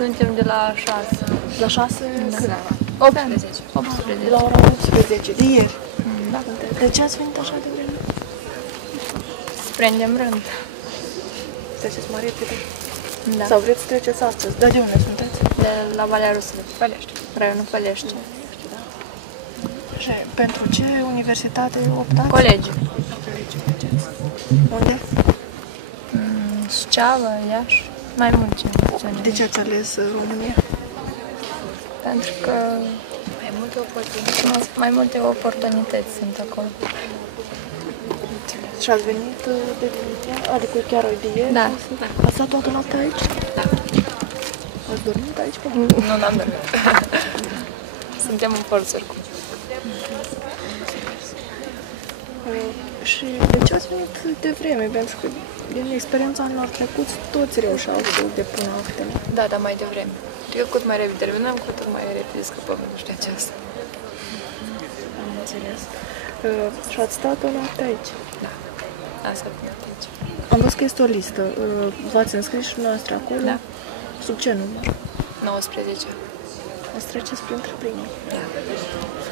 Suntem de la 6. La 6? Da. 18. La ora 18, de ieri. Da. De ce ați venit așa de vreme? Să prindem rând. Treceți mai repede? Da. Sau vreți să treceți astăzi? De unde sunteți? De la Valea Rusului. Pălești. Raionul Pălești. Și pentru ce universitate optați? Colegi. Unde? Suceava, Iași, mai multe. De ce ați ales România? Pentru că mai multe oportunități sunt acolo. Și ați venit de adică chiar de ieri? Da. Ați stat toată noaptea aici? Da. Ați dormit aici? Nu, n-am dormit. Suntem în forță oricum. Și de ce ați venit de vreme? Pentru că din experiența anilor trecuți toți reușeau să depună actele. Da, dar mai devreme. Adică cât mai repede terminăm, cu atât mai repede scăpăm de știu aceasta. Am înțeles. Și ați stat o noapte aici? Da. Asta până aici. Am văzut că este o listă. V-ați înscris și noastră acolo? Da. Sub ce număr? 19. Ați treceți printre primii. Da.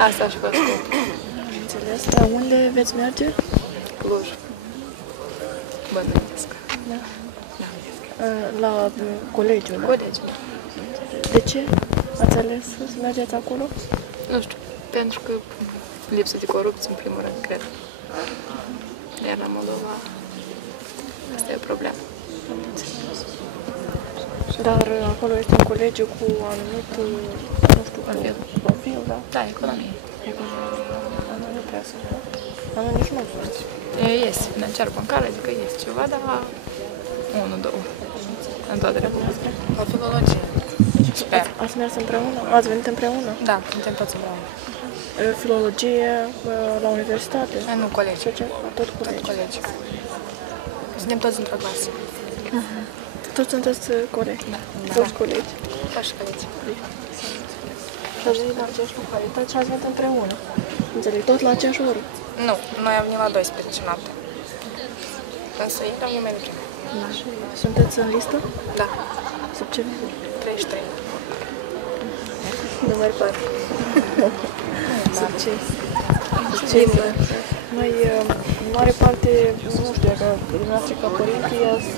Asta și fost scop. Am înțeles. Dar unde veți merge? Cluj. Bănuiesc. Da. La colegiul, da? Colegiul. De ce ați ales să mergeți acolo? Nu știu, pentru că lipsă de corupție, în primul rând, cred. Iar la Moldova, asta e o problemă. Dar acolo este un colegiu cu anumit, nu știu, profil, da? Da, economie. Anul nu prea să fac. Anul nici nu faci. Este financiar bancar, adică este ceva, dar 1-2 în toată Republica. La filologie. Sper. Ați mers împreună? Ați venit împreună? Da, suntem toți împreună. Filologie la universitate? Nu, colegi. Ce? Tot Tot colegi. colegi. Suntem toți într-o clasă. Toți sunteți colegi? Da. Toți colegi. Toți colegi. Și ați venit la aceeași localitate și ați venit împreună. Înțeleg, tot la aceeași oră. Nu, noi am venit la 12 noapte. Însă ei au venit mai devreme. Da. Și sunteți în listă? Da, Sub ce număr? 33. Număr 4. Succes. Succes. Noi, în mare parte, nu știu dacă dumneavoastră ca părinte i-ați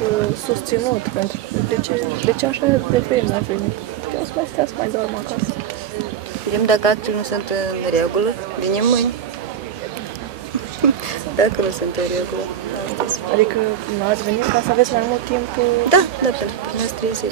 susținut. Pentru de ce așa de vreme a venit? Că să mai stați mai doar acasă. Vedem dacă actele nu sunt în regulă, venim mâine. Dacă nu sunt în regulă. Adică ați venit ca să aveți mai mult timp? Da, pentru că noi trebuie să